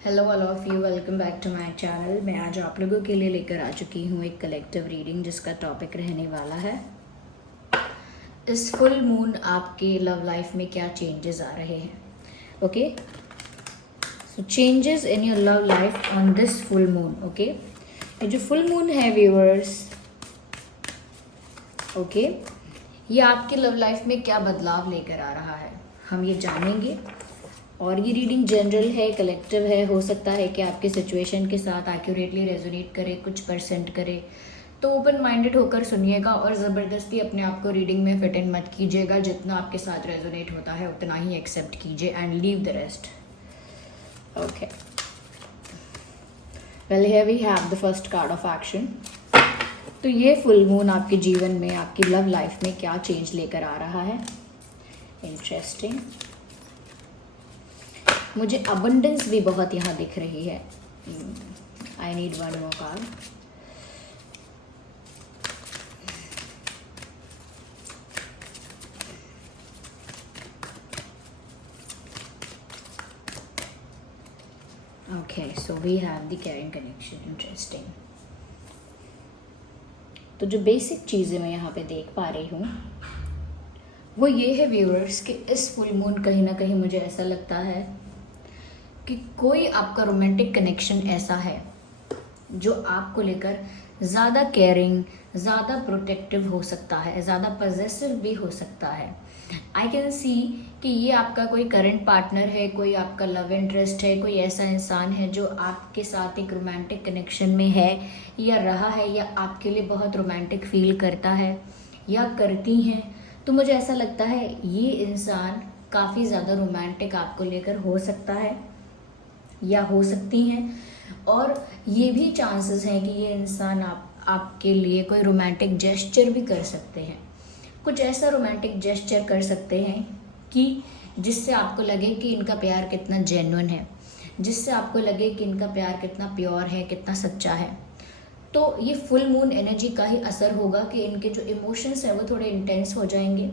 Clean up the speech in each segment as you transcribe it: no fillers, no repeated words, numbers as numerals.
Hello all of you, welcome back to my channel. मैं आज आप लोगों के लिए लेकर आ चुकी हूँ एक कलेक्टिव रीडिंग जिसका टॉपिक रहने वाला है इस फुल मून आपके लव लाइफ में क्या चेंजेस आ रहे हैं। Okay, so changes in your love life on this full moon. Okay, ये जो फुल मून है व्यूअर्स, ओके, ये आपके लव लाइफ में क्या बदलाव लेकर आ रहा है हम ये जानेंगे। और ये रीडिंग जनरल है, कलेक्टिव है, हो सकता है कि आपके सिचुएशन के साथ एक्यूरेटली रेजोनेट करे, कुछ परसेंट करे। तो ओपन माइंडेड होकर सुनिएगा और ज़बरदस्ती अपने आप को रीडिंग में फिट इन मत कीजिएगा। जितना आपके साथ रेजोनेट होता है उतना ही एक्सेप्ट कीजिए and leave the rest. Okay, well here we have the first card of action. तो ये फुल मून आपके जीवन में, आपकी लव लाइफ में क्या चेंज लेकर आ रहा है। इंटरेस्टिंग, मुझे अबंडेंस भी बहुत यहाँ दिख रही है। I need one more card. Okay, so we have the caring connection. Interesting. तो जो बेसिक चीज़ें मैं यहाँ पे देख पा रही हूँ वो ये है व्यूअर्स कि इस फुल मून कहीं ना कहीं मुझे ऐसा लगता है कि कोई आपका रोमांटिक कनेक्शन ऐसा है जो आपको लेकर ज़्यादा केयरिंग, ज़्यादा प्रोटेक्टिव हो सकता है, ज़्यादा पजेसिव भी हो सकता है। आई कैन सी कि ये आपका कोई करंट पार्टनर है, कोई आपका लव इंटरेस्ट है, कोई ऐसा इंसान है जो आपके साथ एक रोमांटिक कनेक्शन में है या रहा है या आपके लिए बहुत रोमांटिक फील करता है या करती हैं। तो मुझे ऐसा लगता है ये इंसान काफ़ी ज़्यादा रोमांटिक आपको लेकर हो सकता है या हो सकती हैं। और ये भी चांसेस हैं कि ये इंसान आपके लिए कोई रोमांटिक जेस्चर भी कर सकते हैं। कुछ ऐसा रोमांटिक जेस्चर कर सकते हैं कि जिससे आपको लगे कि इनका प्यार कितना जेन्युइन है, जिससे आपको लगे कि इनका प्यार कितना प्योर है, कितना सच्चा है। तो ये फुल मून एनर्जी का ही असर होगा कि इनके जो इमोशंस हैं वो थोड़े इंटेंस हो जाएंगे।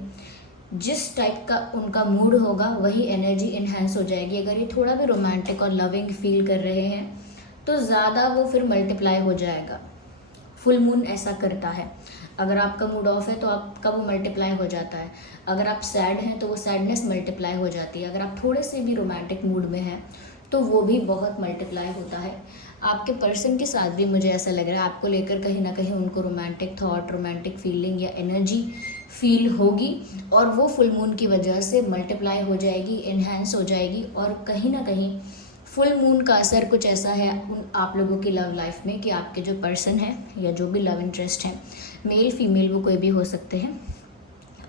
जिस टाइप का उनका मूड होगा वही एनर्जी इन्हेंस हो जाएगी। अगर ये थोड़ा भी रोमांटिक और लविंग फील कर रहे हैं तो ज़्यादा वो फिर मल्टीप्लाई हो जाएगा। फुल मून ऐसा करता है। अगर आपका मूड ऑफ है तो आपका वो मल्टीप्लाई हो जाता है। अगर आप सैड हैं तो वो सैडनेस मल्टीप्लाई हो जाती है। अगर आप थोड़े से भी रोमांटिक मूड में हैं तो वो भी बहुत मल्टीप्लाई होता है। आपके पर्सन के साथ भी मुझे ऐसा लग रहा है आपको लेकर कहीं ना कहीं उनको रोमांटिक थॉट, रोमांटिक फीलिंग या एनर्जी फील होगी और वो फुल मून की वजह से मल्टीप्लाई हो जाएगी, इन्हेंस हो जाएगी। और कहीं ना कहीं फुल मून का असर कुछ ऐसा है आप लोगों की लव लाइफ में कि आपके जो पर्सन है या जो भी लव इंटरेस्ट है, मेल फीमेल वो कोई भी हो सकते हैं,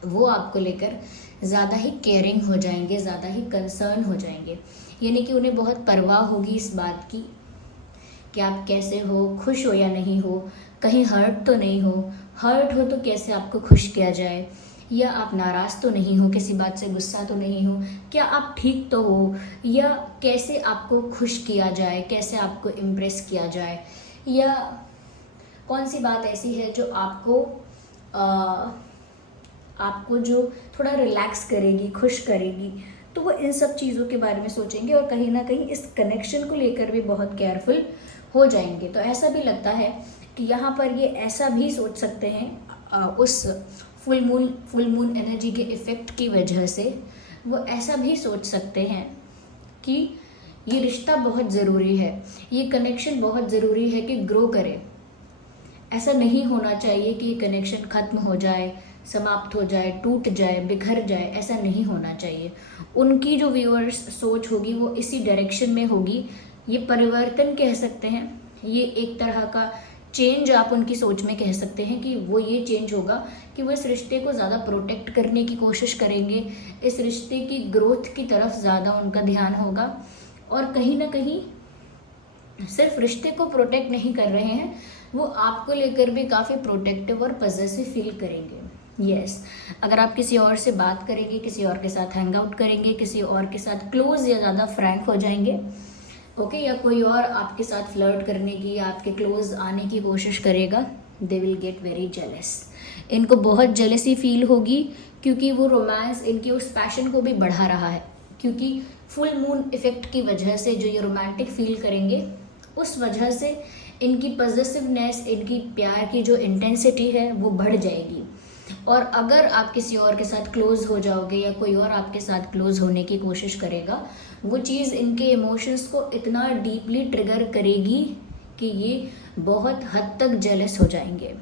वो आपको लेकर ज़्यादा ही केयरिंग हो जाएंगे, ज़्यादा ही कंसर्न हो जाएंगे। यानी कि उन्हें बहुत परवाह होगी इस बात की कि आप कैसे हो, खुश हो या नहीं हो, कहीं हर्ट तो नहीं हो, हर्ट हो तो कैसे आपको खुश किया जाए, या आप नाराज़ तो नहीं हो, किसी बात से गुस्सा तो नहीं हो, क्या आप ठीक तो हो, या कैसे आपको खुश किया जाए, कैसे आपको इम्प्रेस किया जाए, या कौन सी बात ऐसी है जो आपको जो थोड़ा रिलैक्स करेगी, खुश करेगी। तो वो इन सब चीज़ों के बारे में सोचेंगे और कहीं ना कहीं इस कनेक्शन को लेकर भी बहुत केयरफुल हो जाएंगे। तो ऐसा भी लगता है कि यहाँ पर ये ऐसा भी सोच सकते हैं उस फुल मून एनर्जी के इफ़ेक्ट की वजह से वो ऐसा भी सोच सकते हैं कि ये रिश्ता बहुत ज़रूरी है, ये कनेक्शन बहुत ज़रूरी है कि ग्रो करे। ऐसा नहीं होना चाहिए कि ये कनेक्शन ख़त्म हो जाए, समाप्त हो जाए, टूट जाए, बिखर जाए। ऐसा नहीं होना चाहिए। उनकी जो व्यूअर्स सोच होगी वो इसी डायरेक्शन में होगी। ये परिवर्तन कह सकते हैं, ये एक तरह का चेंज आप उनकी सोच में कह सकते हैं कि वो ये चेंज होगा कि वो इस रिश्ते को ज़्यादा प्रोटेक्ट करने की कोशिश करेंगे, इस रिश्ते की ग्रोथ की तरफ ज़्यादा उनका ध्यान होगा। और कहीं ना कहीं सिर्फ रिश्ते को प्रोटेक्ट नहीं कर रहे हैं, वो आपको लेकर भी काफ़ी प्रोटेक्टिव और पॉजिटिव फील करेंगे। यस, अगर आप किसी और से बात करेंगे, किसी और के साथ हैंग आउट करेंगे, किसी और के साथ क्लोज या ज़्यादा फ्रैंक हो जाएंगे, ओके, या कोई और आपके साथ फ्लर्ट करने की या आपके क्लोज आने की कोशिश करेगा, they will get very jealous. इनको बहुत जेलसी फील होगी क्योंकि वो रोमांस इनकी उस पैशन को भी बढ़ा रहा है। क्योंकि फुल मून इफेक्ट की वजह से जो ये रोमांटिक फील करेंगे, उस वजह से इनकी पॉजिटिवनेस, इनकी प्यार की जो इंटेंसिटी है वो बढ़ जाएगी। और अगर आप किसी और के साथ क्लोज हो जाओगे या कोई और आपके साथ क्लोज होने की कोशिश करेगा, वो चीज़ इनके इमोशंस को इतना डीपली ट्रिगर करेगी कि ये बहुत हद तक जेलस हो जाएंगे।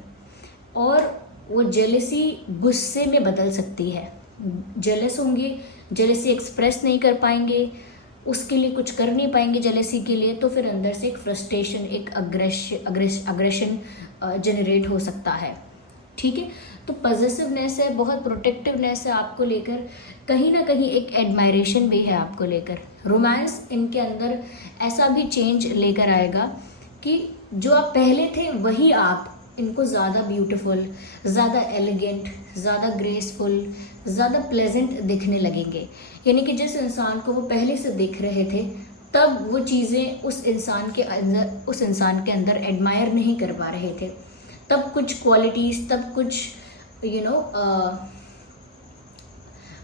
और वो जेलसी गुस्से में बदल सकती है। जेलस होंगे, जेलसी एक्सप्रेस नहीं कर पाएंगे, उसके लिए कुछ कर नहीं पाएंगे जेलसी के लिए, तो फिर अंदर से एक फ्रस्ट्रेशन, एक अग्रेशन जनरेट हो सकता है। ठीक है, तो पॉजिटिवनेस है, बहुत प्रोटेक्टिवनेस है आपको लेकर, कहीं ना कहीं एक एडमायरेशन भी है आपको लेकर। रोमांस इनके अंदर ऐसा भी चेंज लेकर आएगा कि जो आप पहले थे वही आप इनको ज़्यादा ब्यूटीफुल, ज़्यादा एलिगेंट, ज़्यादा ग्रेसफुल, ज़्यादा प्लेजेंट दिखने लगेंगे। यानी कि जिस इंसान को वो पहले से देख रहे थे, तब वो चीज़ें उस इंसान के अंदर एडमायर नहीं कर पा रहे थे, तब कुछ क्वालिटीज़, तब कुछ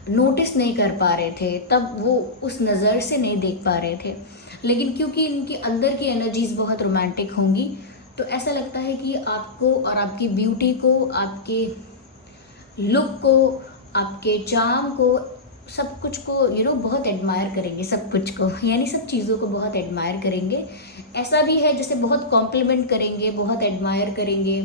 नोटिस नहीं कर पा रहे थे, तब वो उस नज़र से नहीं देख पा रहे थे। लेकिन क्योंकि इनके अंदर की एनर्जीज बहुत रोमांटिक होंगी, तो ऐसा लगता है कि आपको और आपकी ब्यूटी को, आपके लुक को, आपके चार्म को, सब कुछ को बहुत एडमायर करेंगे, सब कुछ को, यानी सब चीज़ों को बहुत एडमायर करेंगे। ऐसा भी है जैसे बहुत कॉम्प्लीमेंट करेंगे, बहुत एडमायर करेंगे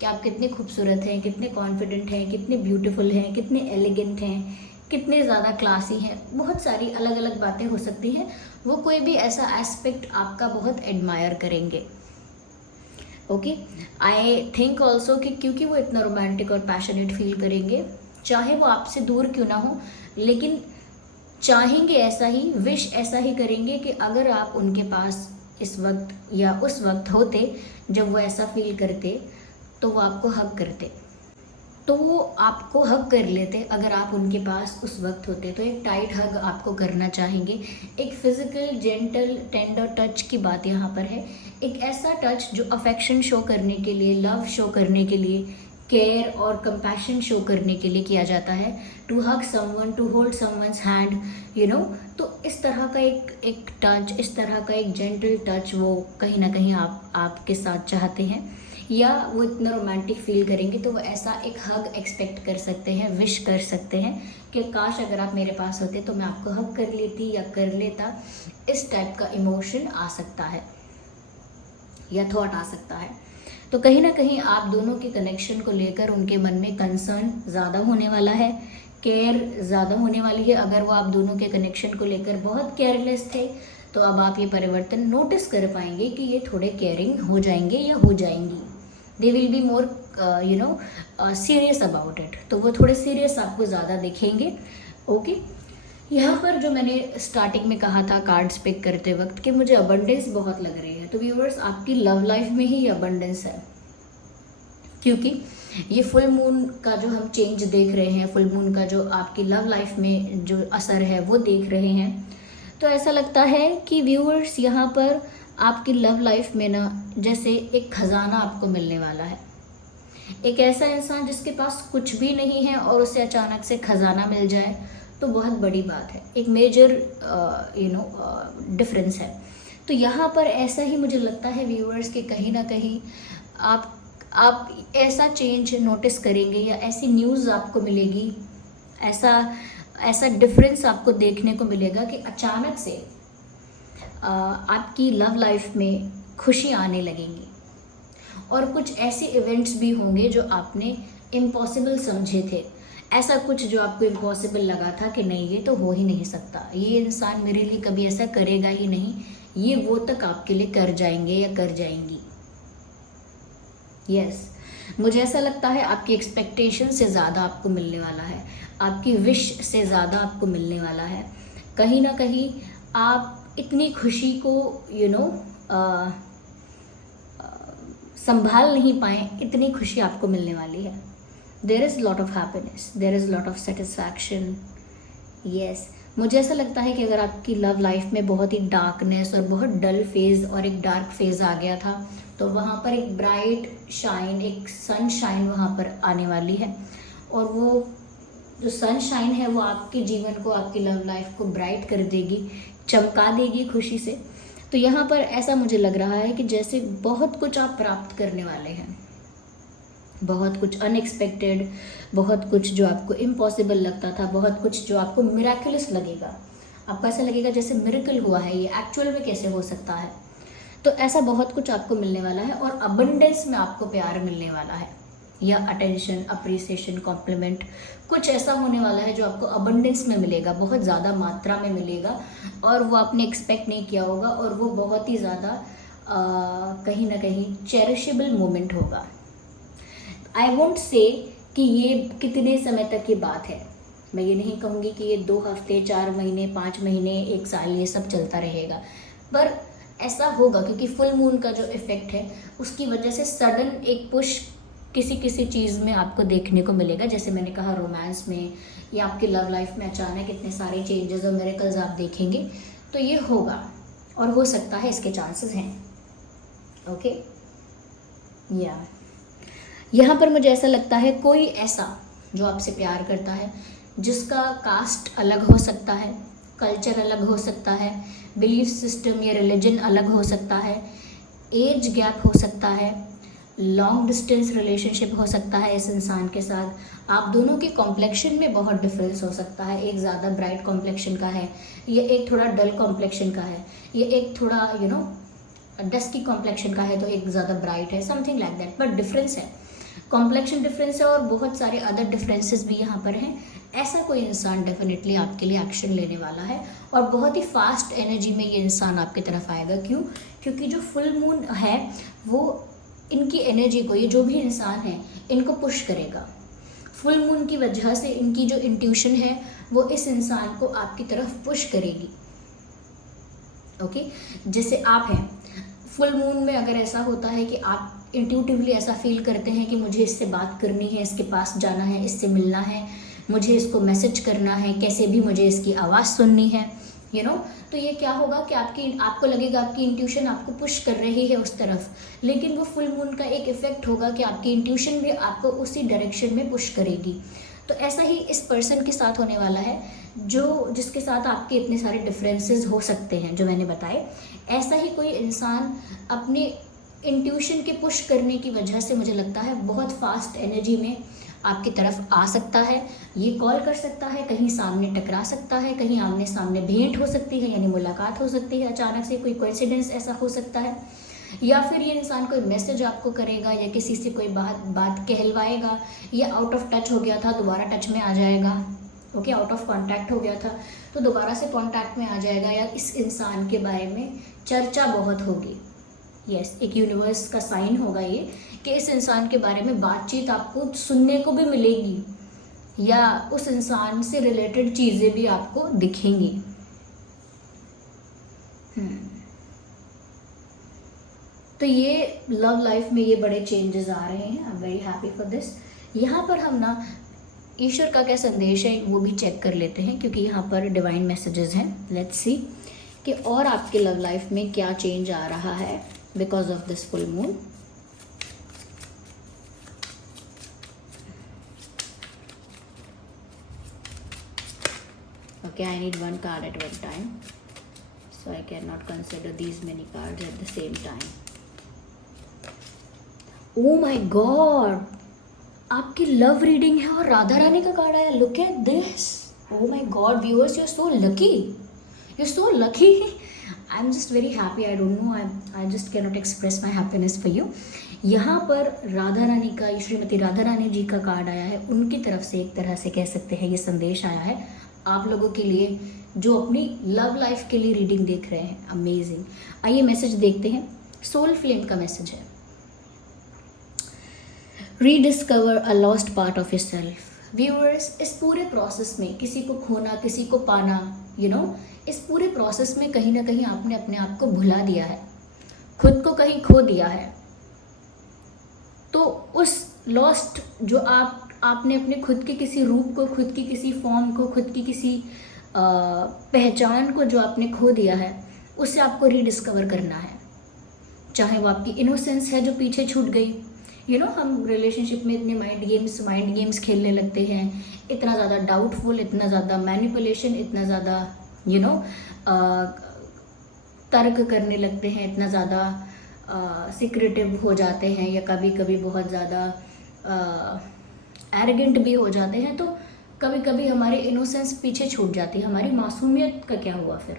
कि आप कितने खूबसूरत हैं, कितने कॉन्फिडेंट हैं, कितने ब्यूटीफुल हैं, कितने एलिगेंट हैं, कितने ज़्यादा क्लासी हैं। बहुत सारी अलग अलग बातें हो सकती हैं। वो कोई भी ऐसा एस्पेक्ट आपका बहुत एडमायर करेंगे। ओके, आई थिंक ऑल्सो कि क्योंकि वो इतना रोमांटिक और पैशनेट फील करेंगे, चाहे वो आपसे दूर क्यों ना हो, लेकिन चाहेंगे ऐसा ही, विश ऐसा ही करेंगे कि अगर आप उनके पास इस वक्त या उस वक्त होते जब वो ऐसा फील करते, तो वो आपको हग करते, तो वो आपको हग कर लेते अगर आप उनके पास उस वक्त होते। तो एक टाइट हग आपको करना चाहेंगे। एक फिजिकल, जेंटल, टेंडर टच की बात यहाँ पर है। एक ऐसा टच जो अफेक्शन शो करने के लिए, लव शो करने के लिए, केयर और कंपैशन शो करने के लिए किया जाता है। To hug someone, to hold someone's hand, तो इस तरह का एक टच, इस तरह का एक जेंटल टच वो कहीं ना कहीं आपके साथ चाहते हैं, या वो इतना रोमांटिक फील करेंगे, तो वो ऐसा एक हग एक्सपेक्ट कर सकते हैं, विश कर सकते हैं कि काश अगर आप मेरे पास होते तो मैं आपको हग कर लेती या कर लेता। इस टाइप का इमोशन आ सकता है या थॉट आ सकता है। तो कहीं ना कहीं आप दोनों के कनेक्शन को लेकर उनके मन में कंसर्न ज़्यादा होने वाला है, केयर ज़्यादा होने वाली है। अगर वो आप दोनों के कनेक्शन को लेकर बहुत केयरलेस थे, तो अब आप ये परिवर्तन नोटिस कर पाएंगे कि ये थोड़े केयरिंग हो जाएंगे या हो जाएंगी। They will be more serious about it, तो वो थोड़े सीरियस आपको ज़्यादा दिखेंगे। ओके, यहाँ पर जो मैंने स्टार्टिंग में कहा था कार्ड्स पिक करते वक्त कि मुझे अबंडेंस बहुत लग रही है, तो व्यूअर्स आपकी लव लाइफ में ही अबंडेंस है, क्योंकि ये फुल मून का जो हम चेंज देख रहे हैं, फुल मून का जो आपकी लव लाइफ में जो असर है वो देख रहे हैं, तो ऐसा लगता है कि व्यूअर्स यहाँ पर आपकी लव लाइफ में ना जैसे एक खजाना आपको मिलने वाला है। एक ऐसा इंसान जिसके पास कुछ भी नहीं है और उसे अचानक से खजाना मिल जाए, तो बहुत बड़ी बात है, एक मेजर डिफरेंस है। तो यहाँ पर ऐसा ही मुझे लगता है व्यूअर्स कि कहीं ना कहीं आप ऐसा चेंज नोटिस करेंगे या ऐसी न्यूज़ आपको मिलेगी, ऐसा डिफरेंस आपको देखने को मिलेगा कि अचानक से आपकी लव लाइफ में खुशी आने लगेंगी। और कुछ ऐसे इवेंट्स भी होंगे जो आपने इम्पॉसिबल समझे थे, ऐसा कुछ जो आपको इम्पॉसिबल लगा था कि नहीं ये तो हो ही नहीं सकता, ये इंसान मेरे लिए कभी ऐसा करेगा ही नहीं, ये वो तक आपके लिए कर जाएंगे या कर जाएंगी। यस, मुझे ऐसा लगता है आपकी एक्सपेक्टेशन से ज़्यादा आपको मिलने वाला है, आपकी विश से ज़्यादा आपको मिलने वाला है। कहीं ना कहीं आप इतनी खुशी को संभाल नहीं पाए, इतनी खुशी आपको मिलने वाली है। There is lot of happiness, there is lot of satisfaction. Yes, मुझे ऐसा लगता है कि अगर आपकी लव लाइफ में बहुत ही डार्कनेस और बहुत डल फेज़ और एक डार्क फेज़ आ गया था, तो वहाँ पर एक ब्राइट शाइन, एक सनशाइन वहाँ पर आने वाली है। और वो जो सनशाइन है वो आपके जीवन को, आपकी लव लाइफ को ब्राइट कर देगी, चमका देगी खुशी से। तो यहाँ पर ऐसा मुझे लग रहा है कि जैसे बहुत कुछ आप प्राप्त करने वाले हैं, बहुत कुछ अनएक्सपेक्टेड, बहुत कुछ जो आपको इम्पॉसिबल लगता था, बहुत कुछ जो आपको मिराकुलस लगेगा, आपको ऐसा लगेगा जैसे मिरेकल हुआ है, ये एक्चुअल में कैसे हो सकता है। तो ऐसा बहुत कुछ आपको मिलने वाला है और अबंडेंस में आपको प्यार मिलने वाला है, या अटेंशन, अप्रिसिएशन, कॉम्प्लीमेंट, कुछ ऐसा होने वाला है जो आपको अबंडेंस में मिलेगा, बहुत ज़्यादा मात्रा में मिलेगा और वो आपने एक्सपेक्ट नहीं किया होगा, और वो बहुत ही ज़्यादा कहीं ना कहीं चेरिशेबल मोमेंट होगा। आई वोंट से कि ये कितने समय तक की बात है, मैं ये नहीं कहूँगी कि ये 2 हफ्ते, 4 महीने, 5 महीने, 1 साल ये सब चलता रहेगा, पर ऐसा होगा क्योंकि फुल मून का जो इफ़ेक्ट है उसकी वजह से सडन एक पुश किसी किसी चीज़ में आपको देखने को मिलेगा। जैसे मैंने कहा रोमांस में या आपकी लव लाइफ में अचानक इतने सारे चेंजेस और मिरेकल्स आप देखेंगे, तो ये होगा और हो सकता है, इसके चांसेस हैं। ओके, या यहाँ पर मुझे ऐसा लगता है कोई ऐसा जो आपसे प्यार करता है, जिसका कास्ट अलग हो सकता है, कल्चर अलग हो सकता है, बिलीफ सिस्टम या रिलीजन अलग हो सकता है, एज गैप हो सकता है, लॉन्ग डिस्टेंस रिलेशनशिप हो सकता है इस इंसान के साथ, आप दोनों के कॉम्प्लेक्शन में बहुत डिफरेंस हो सकता है, एक ज़्यादा ब्राइट कॉम्प्लेक्शन का है, ये एक थोड़ा डल कॉम्प्लेक्शन का है, ये एक थोड़ा डस्की कॉम्प्लेक्शन का है तो एक ज़्यादा ब्राइट है, something like that, but difference है, कॉम्प्लेक्शन डिफरेंस है और बहुत सारे अदर डिफरेंसेस भी यहाँ पर हैं। ऐसा कोई इंसान डेफिनेटली आपके लिए एक्शन लेने वाला है और बहुत ही फास्ट एनर्जी में ये इंसान आपकी तरफ आएगा। क्यों? क्योंकि जो फुल मून है वो इनकी एनर्जी को, ये जो भी इंसान है इनको पुश करेगा। फुल मून की वजह से इनकी जो इंट्यूशन है वो इस इंसान को आपकी तरफ पुश करेगी। ओके, जैसे आप हैं, फुल मून में अगर ऐसा होता है कि आप इंट्यूटिवली ऐसा फील करते हैं कि मुझे इससे बात करनी है, इसके पास जाना है, इससे मिलना है, मुझे इसको मैसेज करना है, कैसे भी मुझे इसकी आवाज़ सुननी है, तो ये क्या होगा कि आपको लगेगा आपकी इंट्यूशन आपको पुश कर रही है उस तरफ, लेकिन वो फुल मून का एक इफेक्ट होगा कि आपकी इंट्यूशन भी आपको उसी डायरेक्शन में पुश करेगी। तो ऐसा ही इस पर्सन के साथ होने वाला है जिसके साथ आपके इतने सारे डिफरेंसेस हो सकते हैं जो मैंने बताए। ऐसा ही कोई इंसान अपने इंट्यूशन के पुश करने की वजह से मुझे लगता है बहुत फास्ट एनर्जी में आपकी तरफ आ सकता है, ये कॉल कर सकता है, कहीं सामने टकरा सकता है, कहीं आमने सामने भेंट हो सकती है, यानी मुलाकात हो सकती है, अचानक से कोई कोइंसिडेंस ऐसा हो सकता है, या फिर ये इंसान कोई मैसेज आपको करेगा या किसी से कोई बात कहलवाएगा, या आउट ऑफ टच हो गया था दोबारा टच में आ जाएगा। ओके, आउट ऑफ कांटेक्ट हो गया था तो दोबारा से कांटेक्ट में आ जाएगा, या इस इंसान के बारे में चर्चा बहुत होगी। यस, एक यूनिवर्स का साइन होगा ये कि इस इंसान के बारे में बातचीत आपको सुनने को भी मिलेगी, या उस इंसान से रिलेटेड चीज़ें भी आपको दिखेंगी। तो ये लव लाइफ में ये बड़े चेंजेस आ रहे हैं। I am very happy for this. यहाँ पर हम ना ईश्वर का क्या संदेश है वो भी चेक कर लेते हैं, क्योंकि यहाँ पर डिवाइन मैसेजेस हैं। लेट्स सी कि और आपके लव लाइफ में क्या चेंज आ रहा है because of this full moon. Okay, I need one card at one time, so I cannot consider these many cards at the same time. Oh my God! आपकी love reading है और राधा रानी का card आया। Look at this! Oh my God, viewers, you're so lucky. You're so lucky. I'm just very happy. I don't know. I just cannot express my happiness for you. यहाँ पर राधा रानी का, श्रीमती राधा रानी जी का card आया है। उनकी तरफ से एक तरह से कह सकते हैं ये संदेश आया है आप लोगों के लिए जो अपनी लव लाइफ के लिए रीडिंग देख रहे हैं। अमेजिंग। आइए मैसेज देखते हैं। सोल फ्लेम का मैसेज है, rediscover a lost part of yourself. Viewers, इस पूरे प्रोसेस में किसी को खोना, किसी को पाना, इस पूरे प्रोसेस में कहीं ना कहीं आपने अपने आप को भुला दिया है, खुद को कहीं खो दिया है। तो उस लॉस्ट जो आपने अपने खुद के किसी रूप को, खुद की किसी फॉर्म को, खुद की किसी पहचान को जो आपने खो दिया है, उसे आपको रीडिस्कवर करना है। चाहे वो आपकी इनोसेंस है जो पीछे छूट गई, हम रिलेशनशिप में इतने माइंड गेम्स खेलने लगते हैं, इतना ज़्यादा डाउटफुल, इतना ज़्यादा मैनिपुलेशन, इतना ज़्यादा तर्क करने लगते हैं, इतना ज़्यादा सिक्रेटिव हो जाते हैं, या कभी कभी बहुत ज़्यादा एरोगेंट भी हो जाते हैं, तो कभी कभी हमारी इनोसेंस पीछे छूट जाती है। हमारी मासूमियत का क्या हुआ फिर?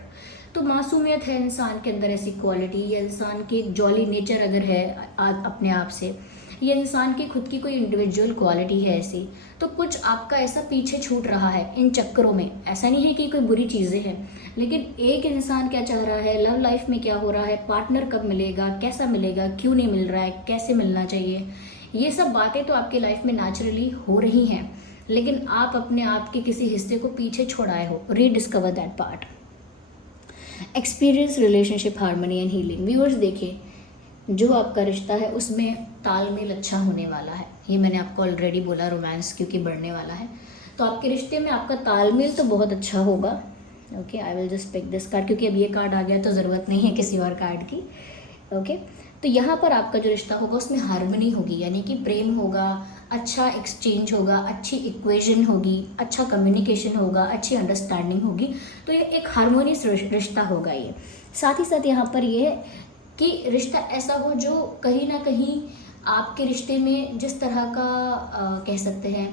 तो मासूमियत है इंसान के अंदर ऐसी क्वालिटी, या इंसान की एक जॉली नेचर अगर है अपने आप से, या इंसान की खुद की कोई इंडिविजुअल क्वालिटी है ऐसी, तो कुछ आपका ऐसा पीछे छूट रहा है इन चक्करों में। ऐसा नहीं है कि कोई बुरी चीज़ें हैं, लेकिन एक इंसान क्या चाह रहा है, लव लाइफ में क्या हो रहा है, पार्टनर कब मिलेगा, कैसा मिलेगा, क्यों नहीं मिल रहा है, कैसे मिलना चाहिए, ये सब बातें तो आपकी लाइफ में नेचुरली हो रही हैं, लेकिन आप अपने आप के किसी हिस्से को पीछे छोड़ आए हो। Rediscover that part. Experience relationship harmony and healing. Viewers देखिए, जो आपका रिश्ता है उसमें तालमेल अच्छा होने वाला है। ये मैंने आपको ऑलरेडी बोला, रोमांस क्योंकि बढ़ने वाला है, तो आपके रिश्ते में आपका तालमेल तो बहुत अच्छा होगा। Okay, I will just pick this card, क्योंकि अब ये कार्ड आ गया तो ज़रूरत नहीं है किसी और कार्ड की। ओके, तो यहाँ पर आपका जो रिश्ता होगा उसमें हार्मनी होगी, यानी कि प्रेम होगा, अच्छा एक्सचेंज होगा, अच्छी इक्वेशन होगी, अच्छा कम्युनिकेशन होगा, अच्छी अंडरस्टैंडिंग होगी। तो ये एक हार्मोनियस रिश्ता होगा। ये साथ ही साथ यहाँ पर ये है कि रिश्ता ऐसा हो जो कहीं ना कहीं आपके रिश्ते में जिस तरह का कह सकते हैं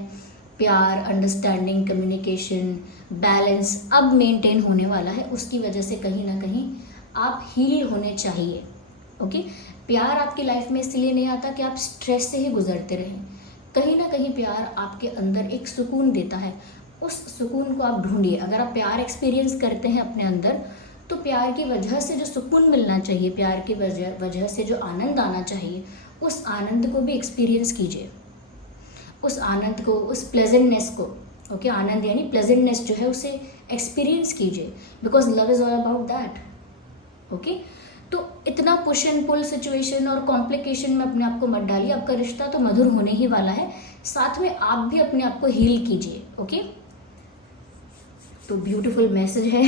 प्यार, अंडरस्टैंडिंग, कम्युनिकेशन, बैलेंस अब मेंटेन होने वाला है, उसकी वजह से कहीं ना कहीं आप हील होने चाहिए। ओके, प्यार आपकी लाइफ में इसलिए नहीं आता कि आप स्ट्रेस से ही गुजरते रहें। कहीं ना कहीं प्यार आपके अंदर एक सुकून देता है, उस सुकून को आप ढूंढिए। अगर आप प्यार एक्सपीरियंस करते हैं अपने अंदर, तो प्यार की वजह से जो सुकून मिलना चाहिए, प्यार की वजह से जो आनंद आना चाहिए, उस आनंद को भी एक्सपीरियंस कीजिए। उस आनंद को, उस प्लेजेंटनेस को, ओके, आनंद यानी प्लेजेंटनेस जो है उसे एक्सपीरियंस कीजिए, because love is all about that. Okay, तो इतना पुश एंड पुल सिचुएशन और कॉम्प्लिकेशन में अपने आप को मत डालिए। आपका रिश्ता तो मधुर होने ही वाला है, साथ में आप भी अपने आप को हील कीजिए। ओके, तो ब्यूटीफुल मैसेज है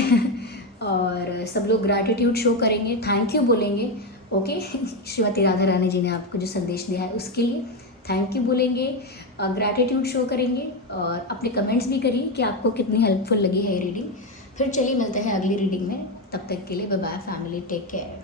और सब लोग ग्रैटिट्यूड शो करेंगे, थैंक यू बोलेंगे। ओके, श्रीमती राधा रानी जी ने आपको जो संदेश दिया है उसके लिए थैंक यू बोलेंगे, ग्रैटिट्यूड शो करेंगे, और अपने कमेंट्स भी करिए कि आपको कितनी हेल्पफुल लगी है ये रीडिंग। फिर चलिए मिलते हैं अगली रीडिंग में, तब तक के लिए bye bye family, take care.